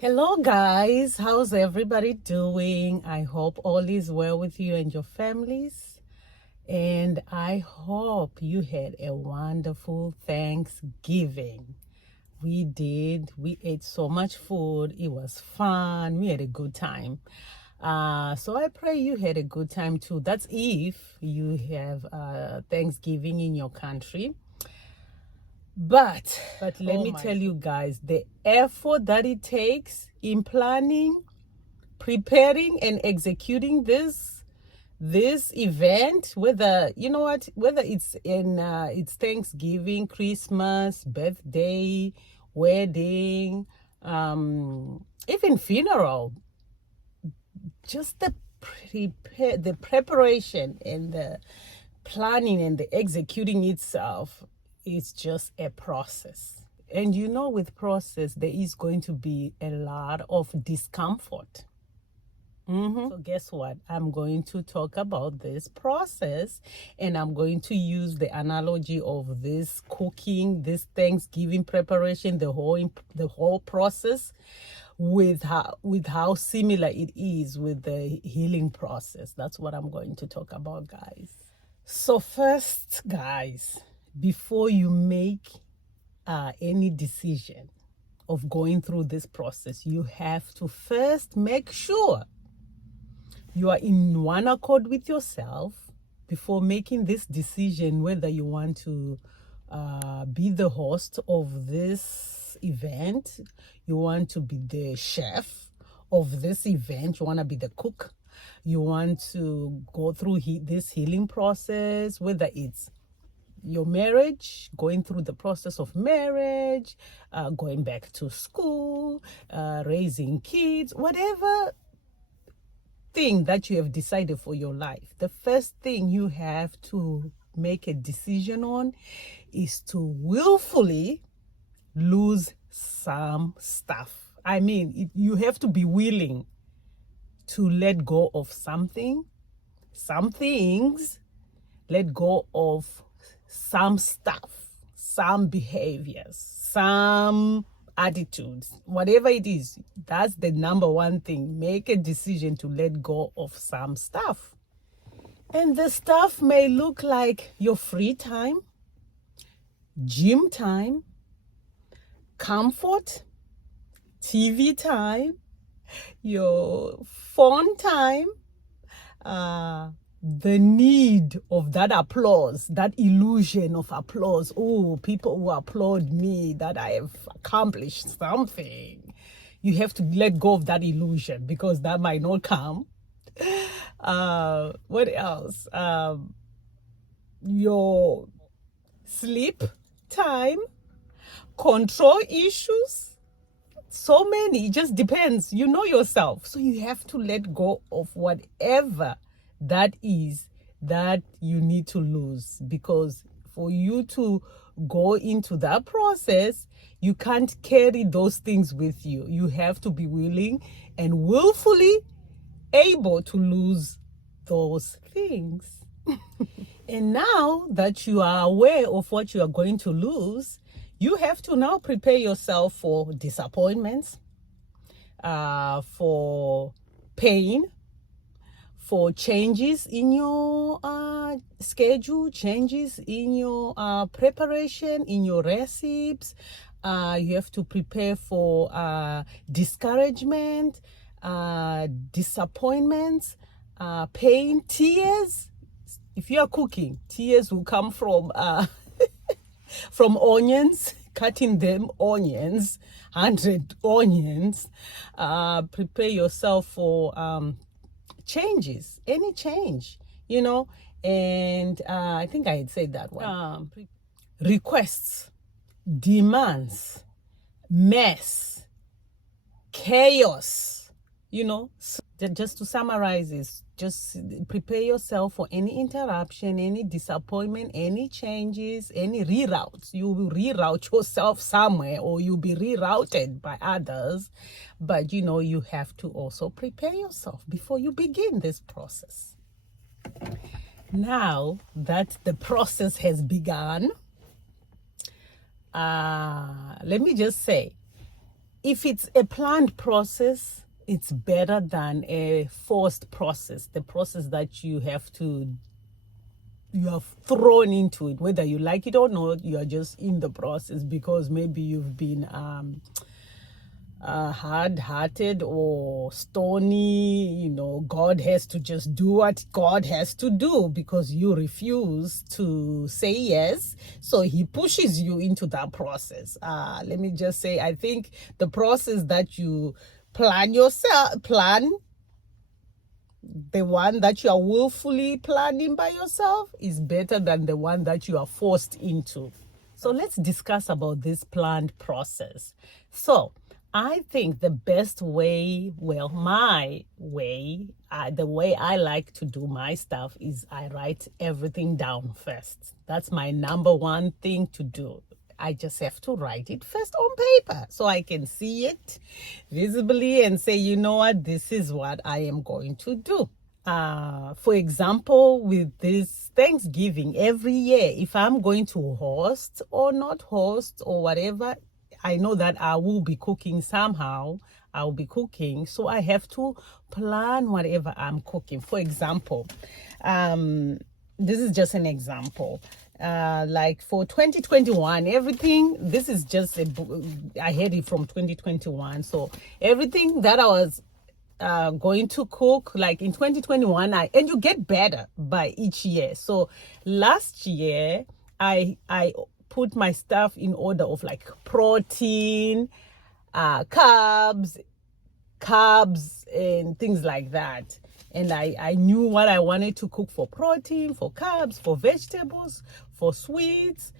Hello, guys. How's everybody doing? I hope all is well with you and your families. And I hope you had a wonderful Thanksgiving. We did. We ate so much food. It was fun. We had a good time. So I pray you had a good time too. That's if you have Thanksgiving in your country. But let me tell you guys, the effort that it takes in planning, preparing and executing this event, whether it's Thanksgiving, Christmas, birthday, wedding, even funeral, just the preparation and the planning and the executing itself is just a process. And with process, there is going to be a lot of discomfort. So guess what? I'm going to talk about this process, and I'm going to use the analogy of this cooking, this Thanksgiving preparation, the whole process, with how similar it is with the healing process. That's what I'm going to talk about, guys. So first, guys, before you make any decision of going through this process, you have to first make sure you are in one accord with yourself before making this decision whether you want to be the host of this event, you want to be the chef of this event, you want to be the cook, you want to go through this healing process, whether it's your marriage, going through the process of marriage, going back to school, raising kids, whatever thing that you have decided for your life, the first thing you have to make a decision on is to willfully lose some stuff. I mean, you have to be willing to let go of something, some things, let go of some stuff, some behaviors, some attitudes, whatever it is. That's the number one thing. Make a decision to let go of some stuff. And the stuff may look like your free time, gym time, comfort, TV time, your phone time, the need of that applause, that illusion of applause. Oh, people who applaud me that I have accomplished something. You have to let go of that illusion because that might not come. What else? Your sleep time, control issues. So many. It just depends. You know yourself. So you have to let go of whatever that is that you need to lose, because for you to go into that process, you can't carry those things with you. You have to be willing and willfully able to lose those things. And now that you are aware of what you are going to lose, you have to now prepare yourself for disappointments, for pain, for changes in your schedule, changes in your preparation, in your recipes. You have to prepare for discouragement, disappointments, pain, tears. If you are cooking, tears will come from from onions, cutting them onions, 100 onions. Prepare yourself for changes, any change, and I think I had said that one. Requests, demands, mess, chaos, So just to summarize this, just prepare yourself for any interruption, any disappointment, any changes, any reroutes. You will reroute yourself somewhere, or you'll be rerouted by others. But you have to also prepare yourself before you begin this process. Now that the process has begun, let me just say, if it's a planned process, it's better than a forced process, the process that you have thrown into it, whether you like it or not. You are just in the process because maybe you've been hard-hearted or stony. God has to just do what God has to do because you refuse to say yes, so he pushes you into that process. Let me just say, I think the process that you plan, the one that you are willfully planning by yourself, is better than the one that you are forced into. So let's discuss about this planned process. So I think the best way, well, my way, the way I like to do my stuff is I write everything down first. That's my number one thing to do. I just have to write it first on paper so I can see it visibly and say, you know what, this is what I am going to do. For example, with this Thanksgiving, every year, if I'm going to host or not host or whatever, I know that I will be cooking somehow. I'll be cooking, so I have to plan whatever I'm cooking. For example, this is just an example. Like for 2021, everything, this is just I had it from 2021. So everything that I was going to cook, like in 2021, and you get better by each year. So last year, I put my stuff in order of like protein, carbs, and things like that. And I knew what I wanted to cook for protein, for carbs, for vegetables, for sweets,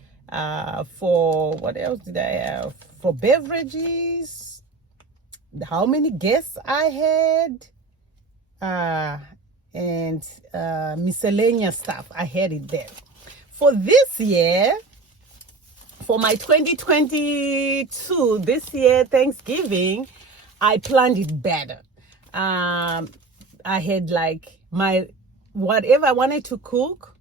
for what else did I have? For beverages, how many guests I had, and miscellaneous stuff. I had it there. For this year, for my 2022, this year, Thanksgiving, I planned it better. I had like whatever I wanted to cook.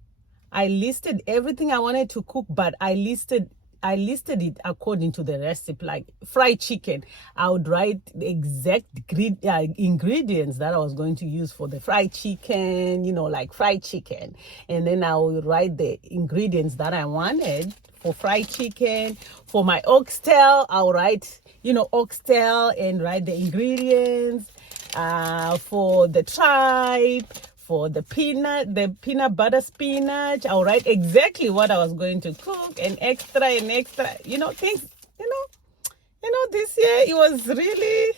I listed everything I wanted to cook, but I listed it according to the recipe. Like fried chicken, I would write the exact ingredients that I was going to use for the fried chicken, like fried chicken. And then I would write the ingredients that I wanted for fried chicken. For my oxtail, I'll write, oxtail and write the ingredients. For the tripe, for the peanut butter spinach, I'll write exactly what I was going to cook, and extra, things, this year it was really,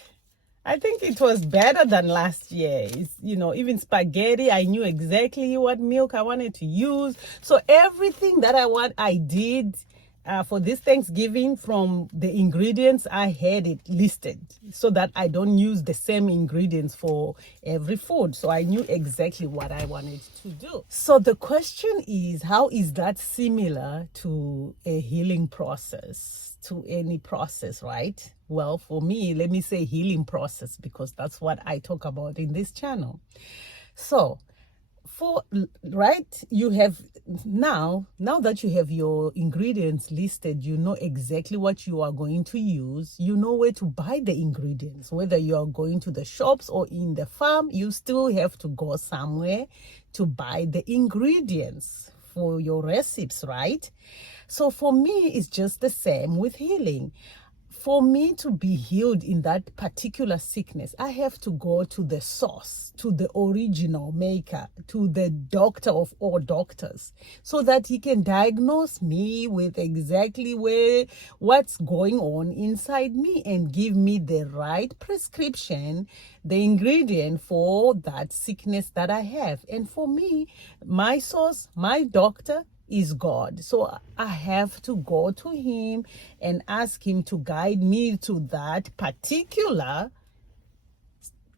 I think it was better than last year. It's, even spaghetti, I knew exactly what milk I wanted to use. So everything that I did for this Thanksgiving, from the ingredients, I had it listed so that I don't use the same ingredients for every food. So I knew exactly what I wanted to do. So the question is, how is that similar to a healing process, to any process, right? Well, for me, let me say healing process, because that's what I talk about in this channel. So you have now that you have your ingredients listed, you know exactly what you are going to use. You know where to buy the ingredients. Whether you are going to the shops or in the farm, you still have to go somewhere to buy the ingredients for your recipes, right? So for me, it's just the same with healing. For me to be healed in that particular sickness, I have to go to the source, to the original maker, to the doctor of all doctors, so that he can diagnose me with exactly what's going on inside me and give me the right prescription, the ingredient for that sickness that I have. And for me, my source, my doctor, is God. So I have to go to him and ask him to guide me to that particular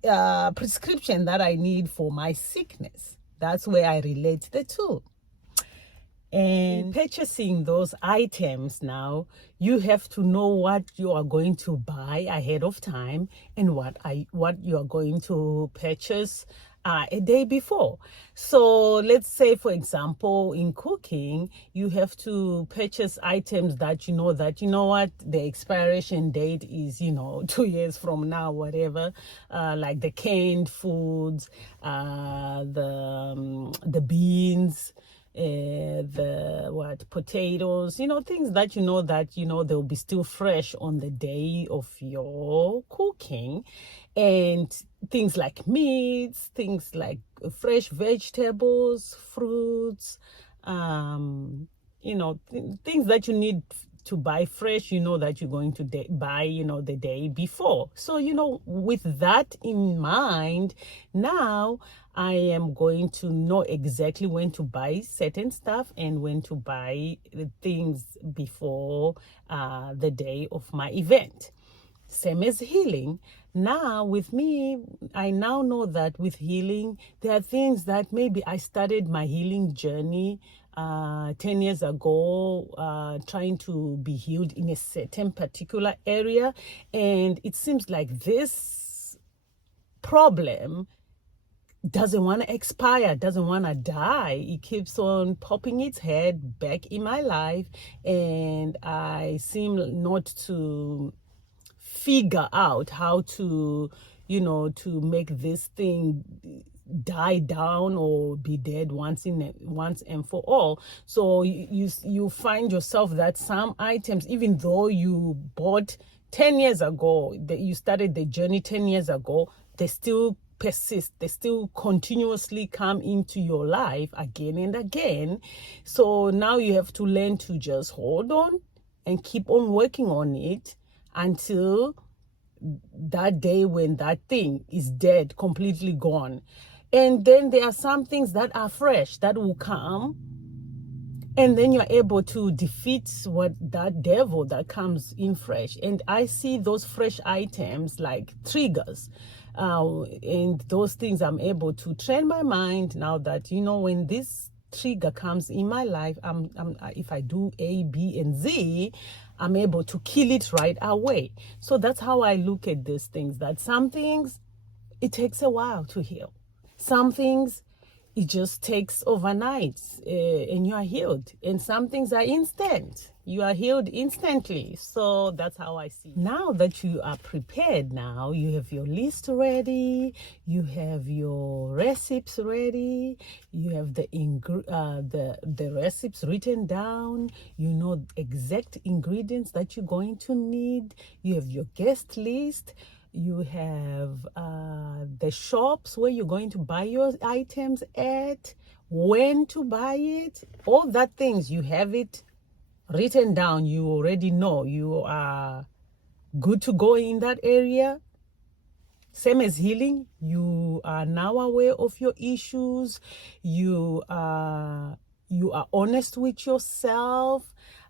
prescription that I need for my sickness. That's where I relate the two. And purchasing those items now, you have to know what you are going to buy ahead of time and what you are going to purchase a day before. So let's say, for example, in cooking, you have to purchase items that you know what the expiration date is, 2 years from now, whatever, like the canned foods, the beans, the potatoes, things that they'll be still fresh on the day of your cooking, and things like meats, things like fresh vegetables, fruits, things that you need to buy fresh, that you're going to buy, the day before. So, with that in mind, now I am going to know exactly when to buy certain stuff and when to buy the things before the day of my event. Same as healing. Now, with me, I now know that with healing, there are things that maybe I started my healing journey 10 years ago, trying to be healed in a certain particular area. And it seems like this problem doesn't want to expire, doesn't want to die. It keeps on popping its head back in my life, and I seem not to figure out how to to make this thing die down or be dead once and for all. So you find yourself that some items, even though you bought 10 years ago, that you started the journey 10 years ago, they still persist, they still continuously come into your life again and again. So now you have to learn to just hold on and keep on working on it until that day when that thing is dead, completely gone. And then there are some things that are fresh that will come, and then you're able to defeat that devil that comes in fresh. And I see those fresh items like triggers, and those things I'm able to train my mind now that when this trigger comes in my life, if I do A, B, and Z, I'm able to kill it right away. So that's how I look at these things, that some things, it takes a while to heal. Some things, it just takes overnight, and you are healed. And some things are instant. You are healed instantly. So that's how I see it. Now that you are prepared, now you have your list ready, you have your recipes ready, you have the recipes written down, you know exact ingredients that you're going to need, you have your guest list, you have the shops where you're going to buy your items at, when to buy it, all that things, you have it written down. You already know you are good to go in that area. Same as healing, you are now aware of your issues. You are honest with yourself.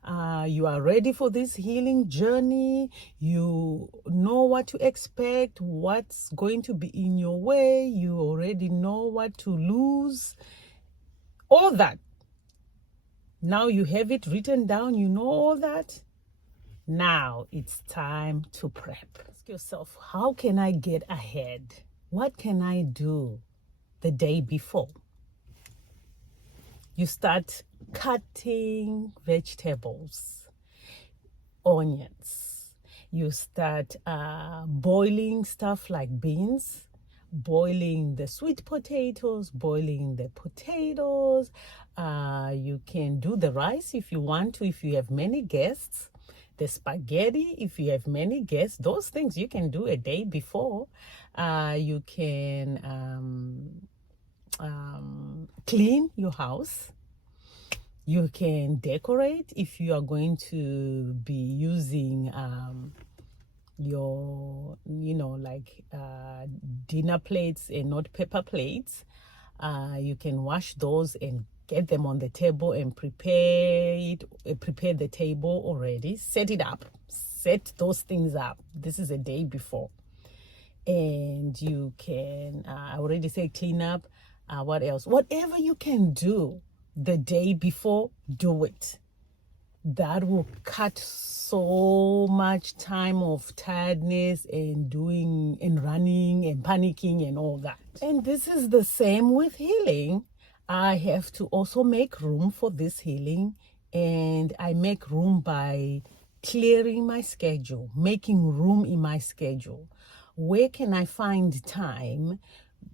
You are ready for this healing journey. You know what to expect, what's going to be in your way. You already know what to lose. All that. Now you have it written down. You know all that. Now it's time to prep. Ask yourself, how can I get ahead? What can I do the day before? You start cutting vegetables, onions. You start boiling stuff like beans, boiling the sweet potatoes, boiling the potatoes. You can do the rice if you want to, if you have many guests. The spaghetti, if you have many guests, those things you can do a day before. You can clean your house. You can decorate if you are going to be using your, dinner plates and not paper plates. You can wash those and get them on the table and prepare the table already. Set it up. Set those things up. This is a day before. And you can, I already say clean up. What else? Whatever you can do the day before, do it. That will cut so much time of tiredness and doing and running and panicking and all that. And this is the same with healing. I have to also make room for this healing, and I make room by clearing my schedule, making room in my schedule. Where can I find time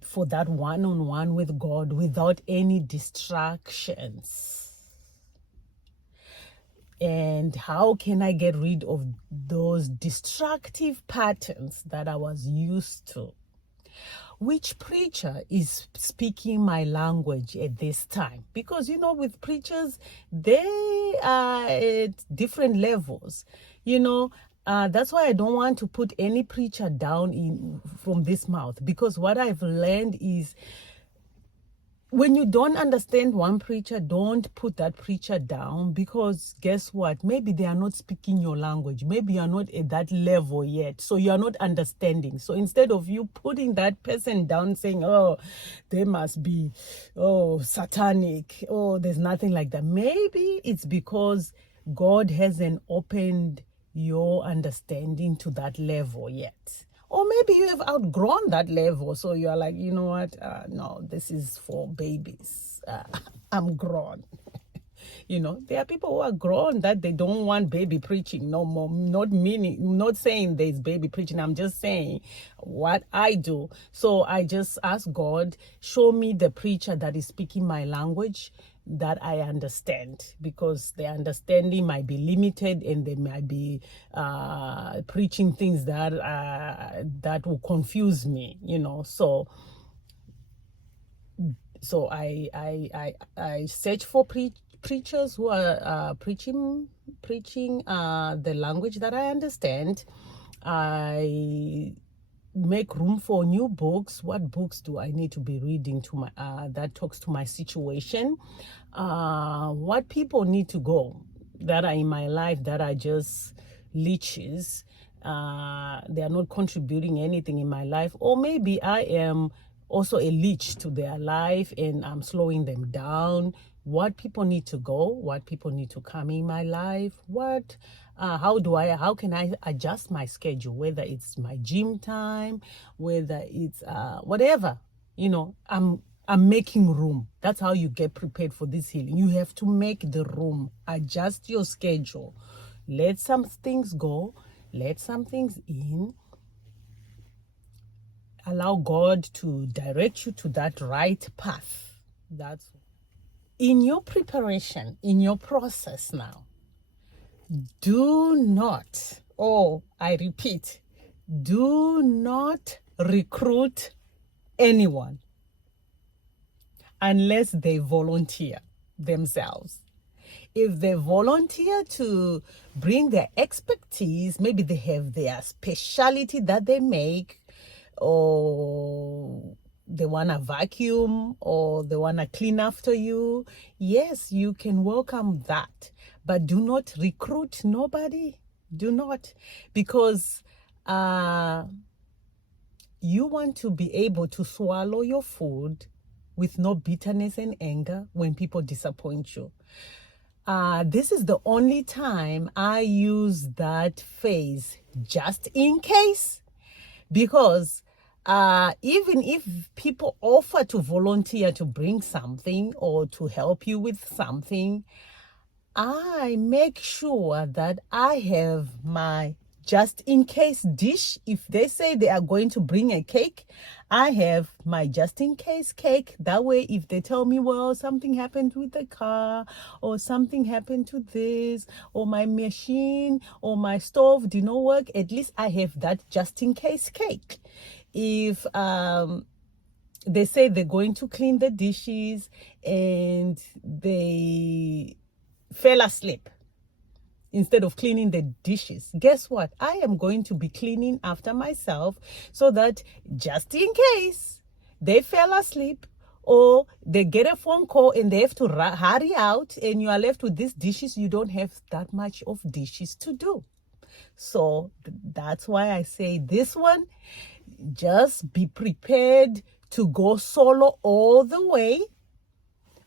for that one-on-one with God without any distractions? And how can I get rid of those destructive patterns that I was used to? Which preacher is speaking my language at this time? Because, with preachers, they are at different levels. That's why I don't want to put any preacher down from this mouth. Because what I've learned is, when you don't understand one preacher, don't put that preacher down, because guess what? Maybe they are not speaking your language. Maybe you are not at that level yet. So you are not understanding. So instead of you putting that person down saying, oh, they must be, satanic. Oh, there's nothing like that. Maybe it's because God hasn't opened your understanding to that level yet. Or maybe you have outgrown that level. So you're like, you know what? No, this is for babies. I'm grown. There are people who are grown that they don't want baby preaching no more. Not saying there's baby preaching. I'm just saying what I do. So I just ask God, show me the preacher that is speaking my language that I understand, because the understanding might be limited, and they might be preaching things that will confuse me. So I search for preachers who are preaching the language that I understand. I make room for new books. What books do I need to be reading to my that talks to my situation? What people need to go that are in my life that are just leeches. They are not contributing anything in my life, or maybe I am also a leech to their life and I'm slowing them down. What people need to go, what people need to come in my life, how can I adjust my schedule, whether it's my gym time, whether it's whatever, I'm making room. That's how you get prepared for this healing. You have to make the room, adjust your schedule, let some things go, let some things in, allow God to direct you to that right path. That's in your preparation, in your process now. Do not, I repeat, do not recruit anyone unless they volunteer themselves. If they volunteer to bring their expertise, maybe they have their specialty that they make, or they want to vacuum, or they want to clean after you, yes, you can welcome that. But do not recruit nobody. Do not. Because you want to be able to swallow your food with no bitterness and anger when people disappoint you. This is the only time I use that phrase, just in case, because even if people offer to volunteer to bring something or to help you with something, I make sure that I have my just in case dish. If they say they are going to bring a cake, I have my just in case cake. That way, if they tell me, well, something happened with the car, or something happened to this, or my machine or my stove did not work, at least I have that just in case cake. If they say they're going to clean the dishes and they fell asleep instead of cleaning the dishes, guess what? I am going to be cleaning after myself, so that just in case they fell asleep or they get a phone call and they have to hurry out and you are left with these dishes, you don't have that much of dishes to do. So that's why I say this one, just be prepared to go solo all the way.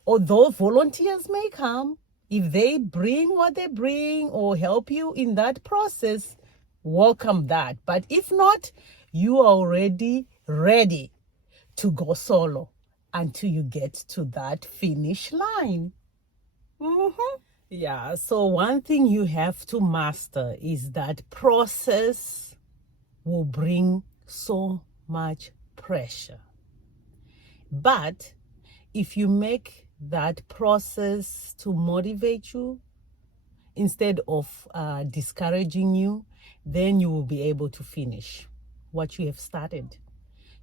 Although volunteers may come, if they bring what they bring or help you in that process, welcome that. But if not, you are already ready to go solo until you get to that finish line. Yeah, so one thing you have to master is that process will bring so much pressure. But if you make that process to motivate you instead of discouraging you, then you will be able to finish what you have started.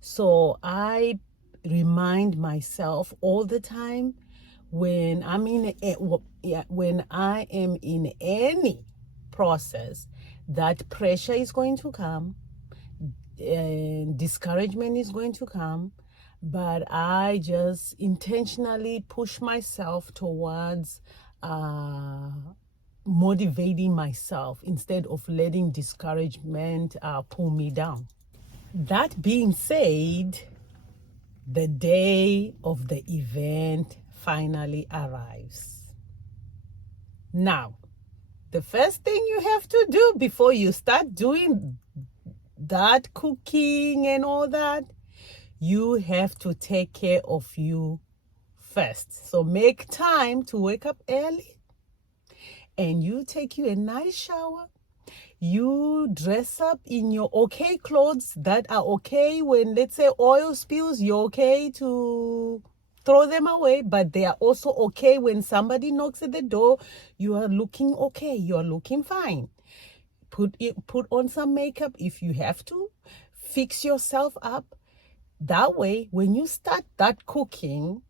So I remind myself all the time when I'm when I am in any process that pressure is going to come and discouragement is going to come, but I just intentionally push myself towards motivating myself instead of letting discouragement pull me down. That being said, the day of the event finally arrives. Now, the first thing you have to do before you start doing that cooking and all that, you have to take care of you first. So make time to wake up early and you take you a nice shower. You dress up in your okay clothes that are okay when, let's say, oil spills, you're okay to throw them away, but they are also okay when somebody knocks at the door. You are looking okay, you are looking fine. Put on some makeup if you have to. Fix yourself up. That way, when you start that cooking,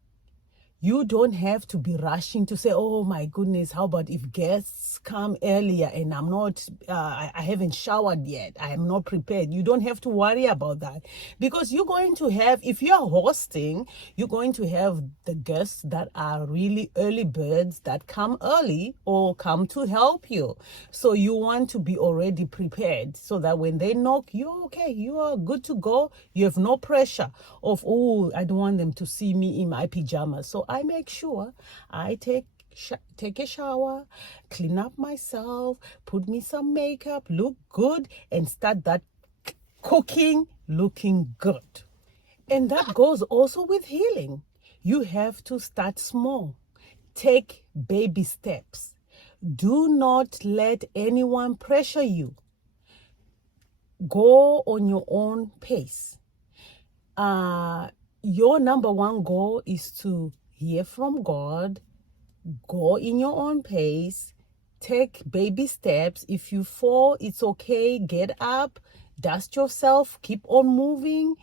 you don't have to be rushing to say, oh my goodness, how about if guests come earlier and I'm not, I haven't showered yet, I am not prepared. You don't have to worry about that because you're going to have, if you're hosting, you're going to have the guests that are really early birds that come early or come to help you. So you want to be already prepared so that when they knock, you're okay, you are good to go. You have no pressure of, oh, I don't want them to see me in my pajamas. So I make sure I take a shower, clean up myself, put me some makeup, look good, and start that cooking looking good. And that goes also with healing. You have to start small. Take baby steps. Do not let anyone pressure you. Go on your own pace. Your number one goal is to hear from God, go in your own pace, take baby steps. If you fall, it's okay. Get up, dust yourself, keep on moving.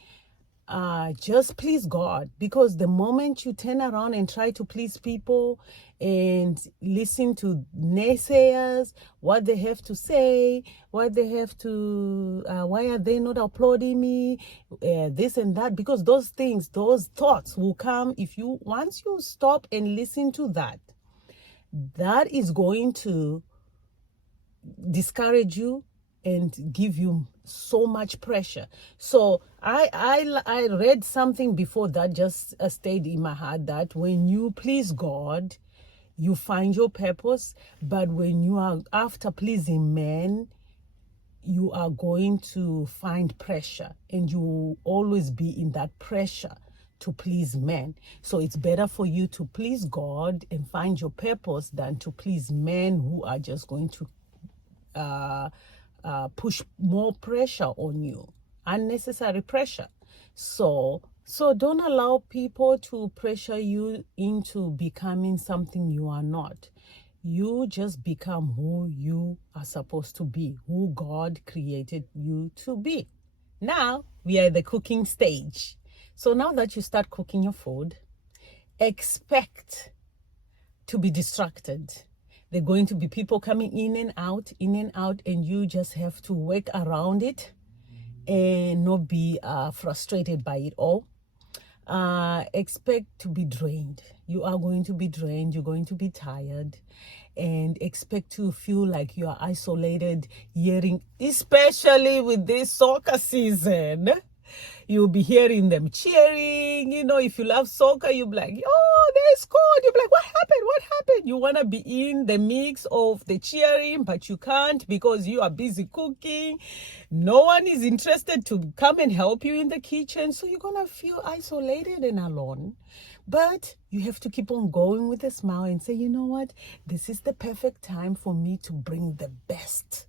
Just please God, because the moment you turn around and try to please people and listen to naysayers, what they have to say, what they have to, why are they not applauding me, this and that, because those things, those thoughts will come if you, once you stop and listen to that, that is going to discourage you and give you so much pressure. So I read something before that just stayed in my heart, that when you please God, you find your purpose. But when you are after pleasing men, you are going to find pressure, and you will always be in that pressure to please men. So it's better for you to please God and find your purpose than to please men who are just going to push more pressure on you, unnecessary pressure. So don't allow people to pressure you into becoming something you are not. You just become who you are supposed to be, who God created you to be. Now we are at the cooking stage. So now that you start cooking your food, expect to be distracted. There are going to be people coming in and out, and you just have to work around it and not be frustrated by it all. Expect to be drained. You are going to be drained. You're going to be tired, and expect to feel like you are isolated, especially with this soccer season. You'll be hearing them cheering. If you love soccer, you'll be like, oh, they scored. You'll be like, what happened? What happened? You want to be in the mix of the cheering, but you can't because you are busy cooking. No one is interested to come and help you in the kitchen. So you're going to feel isolated and alone. But you have to keep on going with a smile and say, you know what? This is the perfect time for me to bring the best.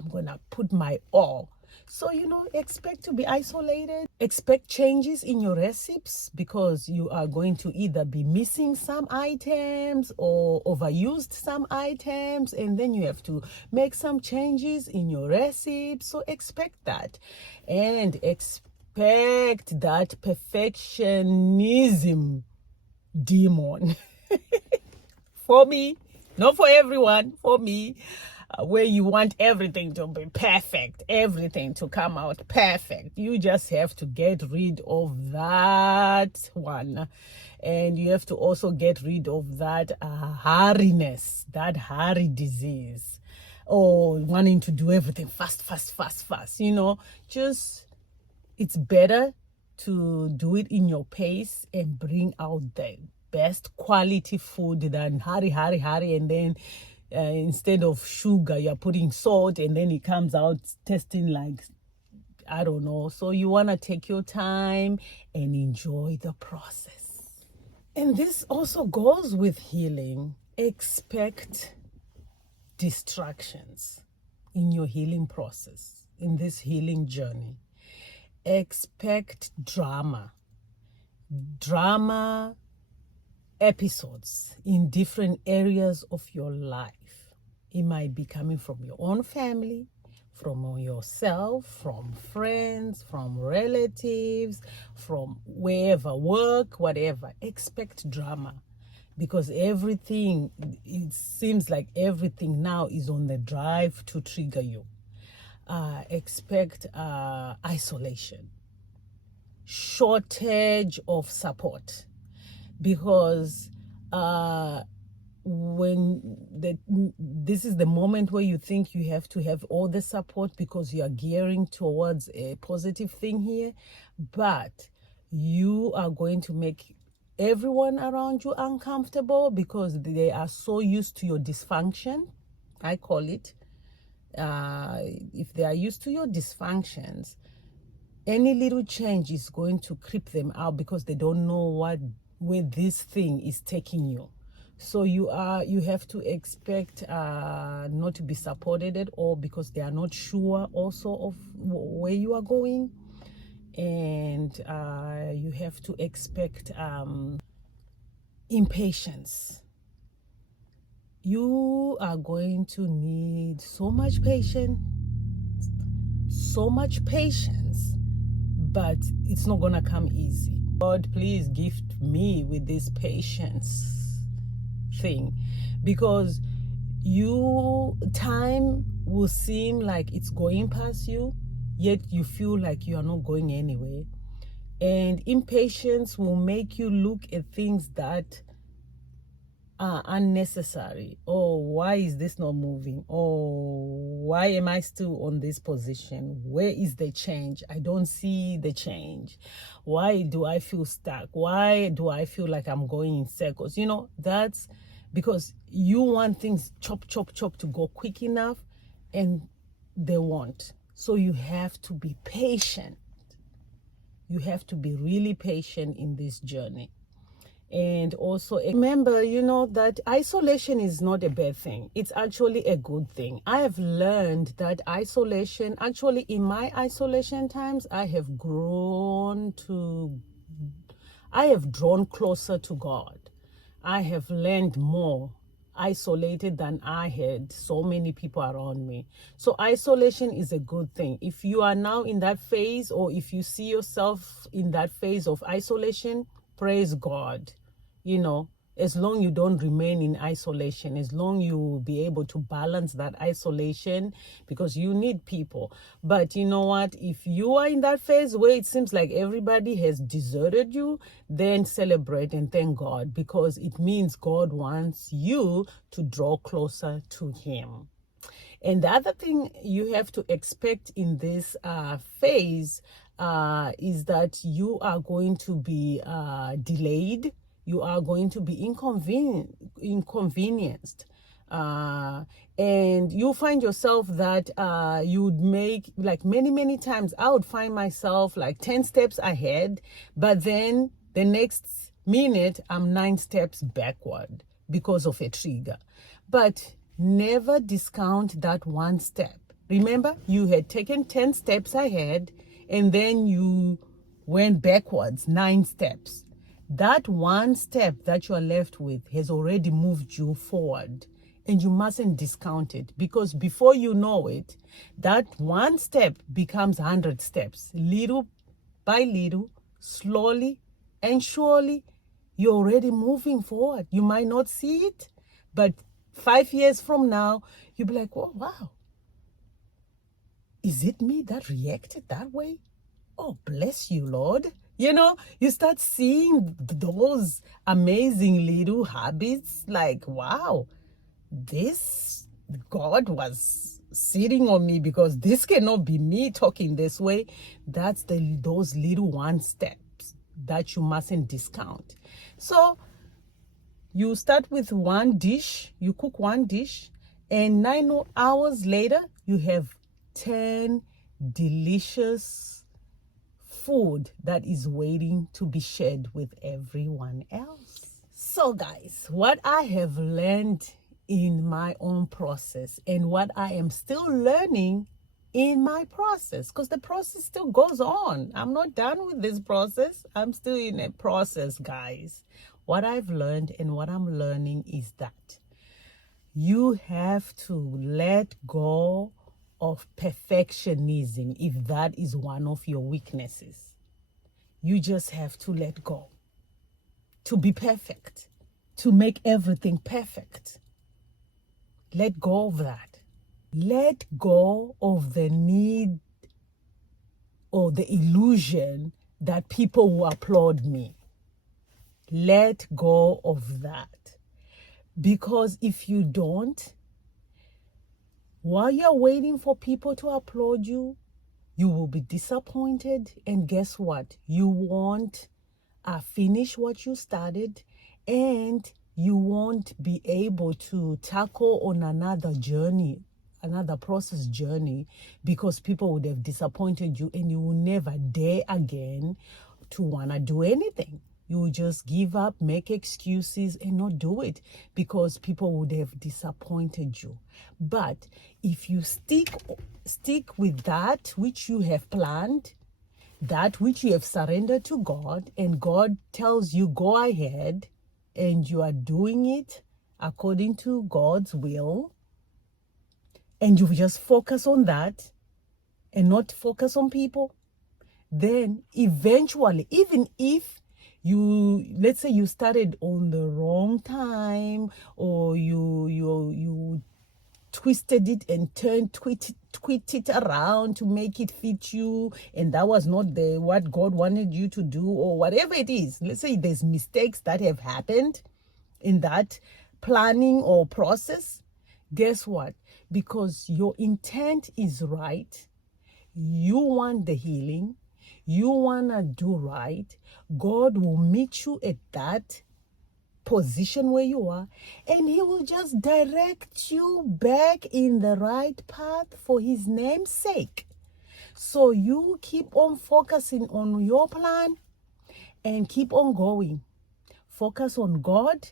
I'm going to put my all. So, expect to be isolated. Expect changes in your recipes because you are going to either be missing some items or overused some items. And then you have to make some changes in your recipes. So expect that. And expect that perfectionism demon. For me, not for everyone, for me, where you want everything to be perfect, everything to come out perfect. You just have to get rid of that one. And you have to also get rid of that hurriness, that hurry disease, or wanting to do everything fast, fast, fast, fast. Just it's better to do it in your pace and bring out the best quality food than hurry, hurry, hurry, and then instead of sugar, you're putting salt, and then it comes out tasting like, I don't know. So you want to take your time and enjoy the process. And this also goes with healing. Expect distractions in your healing process, in this healing journey. Expect drama episodes in different areas of your life. It might be coming from your own family, from yourself, from friends, from relatives, from wherever, work, whatever. Expect drama because it seems like everything now is on the drive to trigger you. Expect isolation, shortage of support, because this is the moment where you think you have to have all the support because you are gearing towards a positive thing here, but you are going to make everyone around you uncomfortable because they are so used to your dysfunction, I call it. If they are used to your dysfunctions, any little change is going to creep them out because they don't know where this thing is taking you. So you have to expect not to be supported at all because they are not sure also of where you are going. And you have to expect impatience. You are going to need so much patience, but it's not gonna come easy. God, please gift me with this patience thing, because time will seem like it's going past you, yet you feel like you are not going anywhere. And impatience will make you look at things that are unnecessary. Oh, why is this not moving? Oh, why am I still on this position? Where is the change? I don't see the change. Why do I feel stuck? Why do I feel like I'm going in circles? That's because you want things chop, chop, chop to go quick enough, and they won't. So you have to be patient. You have to be really patient in this journey. And also remember, that isolation is not a bad thing. It's actually a good thing. I have learned that isolation, actually in my isolation times, I have drawn closer to God. I have learned more isolated than I had so many people around me. So isolation is a good thing. If you are now in that phase, or if you see yourself in that phase of isolation, praise God. As long you don't remain in isolation, as long you will be able to balance that isolation, because you need people. But you know what? If you are in that phase where it seems like everybody has deserted you, then celebrate and thank God, because it means God wants you to draw closer to Him. And the other thing you have to expect in this phase, is that you are going to be delayed. You are going to be inconvenienced. Uh, and you find yourself that you'd make, like, many times I would find myself like 10 steps ahead, but then the next minute I'm 9 steps backward because of a trigger. But never discount that one step. Remember, you had taken 10 steps ahead and then you went backwards 9 steps. That one step that you are left with has already moved you forward, and you mustn't discount it, because before you know it, that one step becomes 100 steps. Little by little, slowly and surely, you're already moving forward. You might not see it, but 5 years from now, you'll be like, oh, wow, is it me that reacted that way? Oh, bless you, Lord. You start seeing those amazing little habits, like, wow, this God was sitting on me, because this cannot be me talking this way. That's those little one steps that you mustn't discount. So you start with one dish, you cook one dish, and 9 hours later, you have 10 delicious food that is waiting to be shared with everyone else. So guys, what I have learned in my own process, and what I am still learning in my process, because the process still goes on. I'm not done with this process. I'm still in a process, guys. What I've learned and what I'm learning is that you have to let go of perfectionism if that is one of your weaknesses. You just have to let go. To be perfect, to make everything perfect. Let go of that. Let go of the need or the illusion that people will applaud me. Let go of that. Because if you don't, while you're waiting for people to applaud you, you will be disappointed. And guess what? You won't finish what you started, and you won't be able to tackle on another journey, another process journey, because people would have disappointed you, and you will never dare again to want to do anything. You will just give up, make excuses, and not do it because people would have disappointed you. But if you stick with that which you have planned, that which you have surrendered to God, and God tells you go ahead, and you are doing it according to God's will, and you just focus on that and not focus on people, then eventually, even if let's say you started on the wrong time, or you twisted it and tweaked it around to make it fit you, and that was not what God wanted you to do, or whatever it is. Let's say there's mistakes that have happened in that planning or process. Guess what? Because your intent is right, you want the healing, you want to do right, God will meet you at that position where you are, and he will just direct you back in the right path for his name's sake. So you keep on focusing on your plan and keep on going. Focus on God,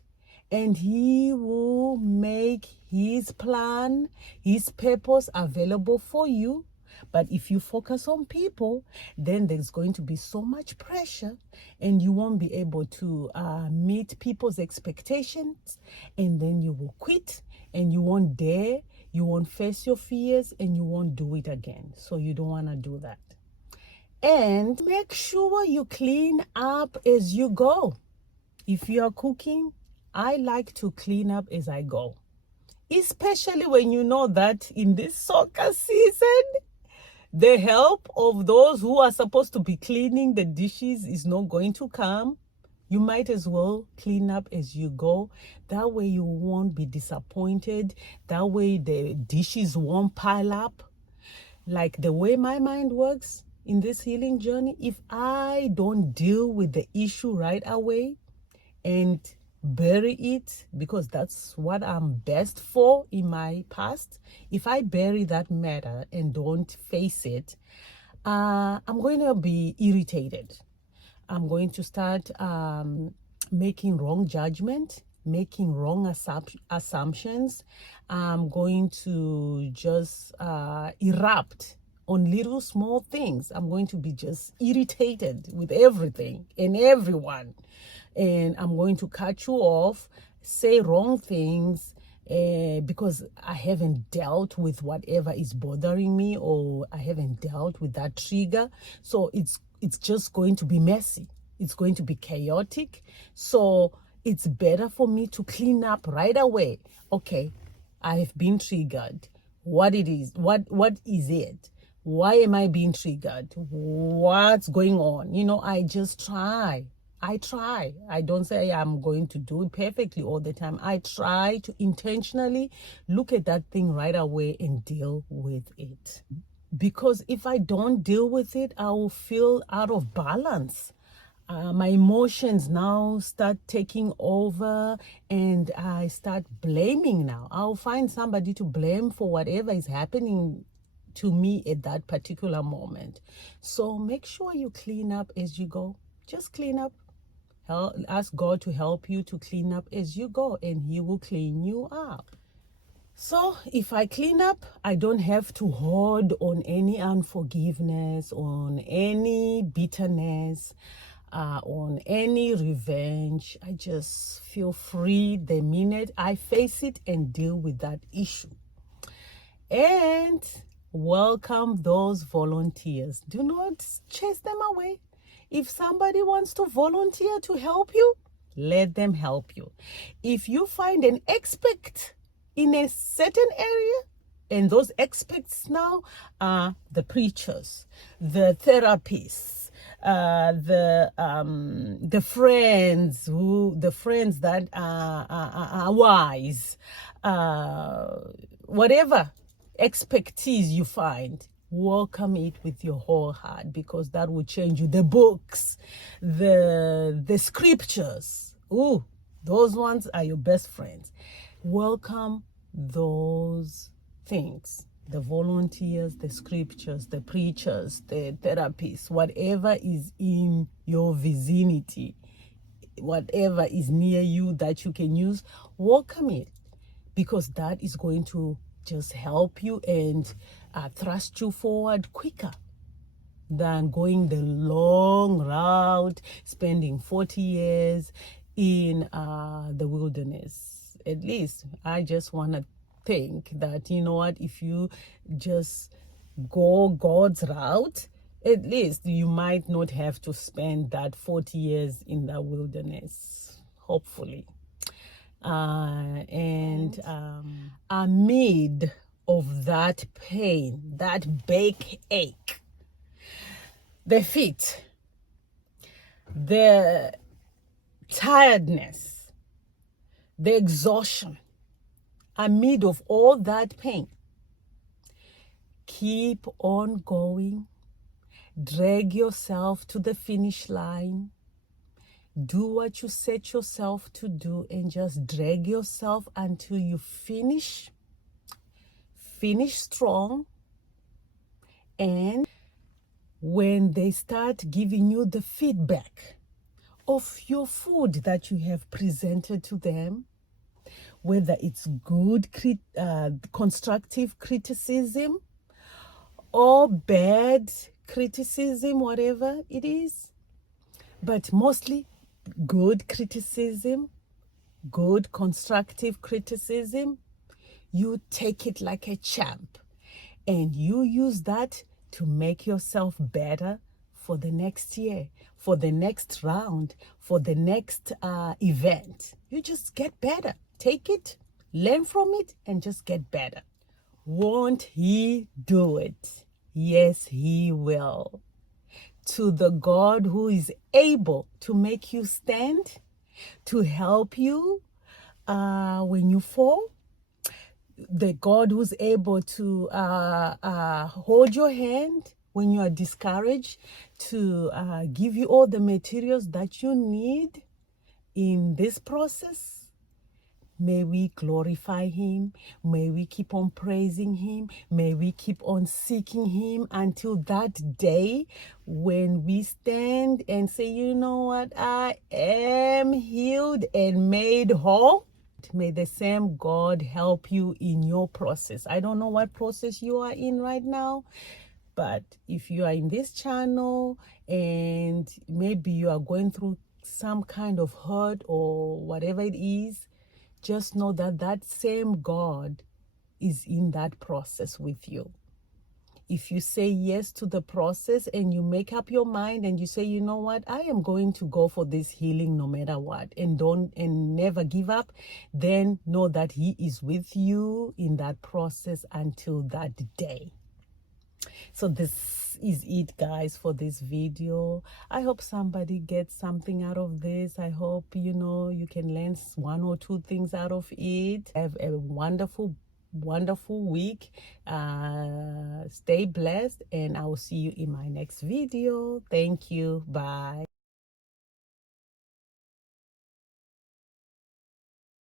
and he will make his plan, his purpose available for you. But if you focus on people, then there's going to be so much pressure, and you won't be able to meet people's expectations, and then you will quit, and you won't dare, you won't face your fears, and you won't do it again. So you don't want to do that. And make sure you clean up as you go. If you are cooking, I like to clean up as I go, especially when you know that in this soccer season, the help of those who are supposed to be cleaning the dishes is not going to come. You might as well clean up as you go. That way you won't be disappointed. That way the dishes won't pile up. Like the way my mind works, in this healing journey, if I don't deal with the issue right away and bury it, because that's what I'm best for in my past, if I bury that matter and don't face it, I'm going to be irritated. I'm going to start making wrong judgment, making wrong assumptions. I'm going to just erupt on little small things. I'm going to be just irritated with everything and everyone. And I'm going to cut you off, say wrong things, because I haven't dealt with whatever is bothering me, or I haven't dealt with that trigger. So it's just going to be messy. It's going to be chaotic. So it's better for me to clean up right away. Okay, I have been triggered. What it is? What is it? Why am I being triggered? What's going on? I just try. I try. I don't say I'm going to do it perfectly all the time. I try to intentionally look at that thing right away and deal with it. Because if I don't deal with it, I will feel out of balance. My emotions now start taking over, and I start blaming now. I'll find somebody to blame for whatever is happening to me at that particular moment. So make sure you clean up as you go. Just clean up. Ask God to help you to clean up as you go, and He will clean you up. So if I clean up, I don't have to hold on any unforgiveness, on any bitterness, on any revenge. I just feel free the minute I face it and deal with that issue. And welcome those volunteers. Do not chase them away. If somebody wants to volunteer to help you, let them help you. If you find an expert in a certain area, and those experts now are the preachers, the therapists, the friends that are wise, whatever expertise you find, welcome it with your whole heart, because that will change you. The books, the scriptures, those ones are your best friends. Welcome those things, the volunteers, the scriptures, the preachers, the therapists, whatever is in your vicinity, whatever is near you that you can use, welcome it, because that is going to just help you and thrust you forward quicker than going the long route, spending 40 years in the wilderness. At least I just want to think that, if you just go God's route, at least you might not have to spend that 40 years in the wilderness, hopefully. Amid of that pain, that backache, the feet, the tiredness, the exhaustion, amid of all that pain, keep on going. Drag yourself to the finish line. Do what you set yourself to do, and just drag yourself until you finish strong. And when they start giving you the feedback of your food that you have presented to them, whether it's good constructive criticism or bad criticism, whatever it is, but mostly good criticism, good constructive criticism, you take it like a champ, and you use that to make yourself better for the next year, for the next round, for the next event. You just get better. Take it, learn from it, and just get better. Won't He do it? Yes, He will. To the God who is able to make you stand, to help you when you fall, the God who's able to hold your hand when you are discouraged, to give you all the materials that you need in this process. May we glorify him. May we keep on praising him. May we keep on seeking him until that day when we stand and say, you know what, I am healed and made whole. May the same God help you in your process. I don't know what process you are in right now, but if you are in this channel and maybe you are going through some kind of hurt or whatever it is, just know that that same God is in that process with you. If you say yes to the process and you make up your mind and you say, you know what, I am going to go for this healing no matter what, and never give up, then know that he is with you in that process until that day. So this is it, guys, for this video. I hope somebody gets something out of this. I hope, you can learn one or two things out of it. Have a wonderful week. Stay blessed, and I will see you in my next video. Thank you. Bye.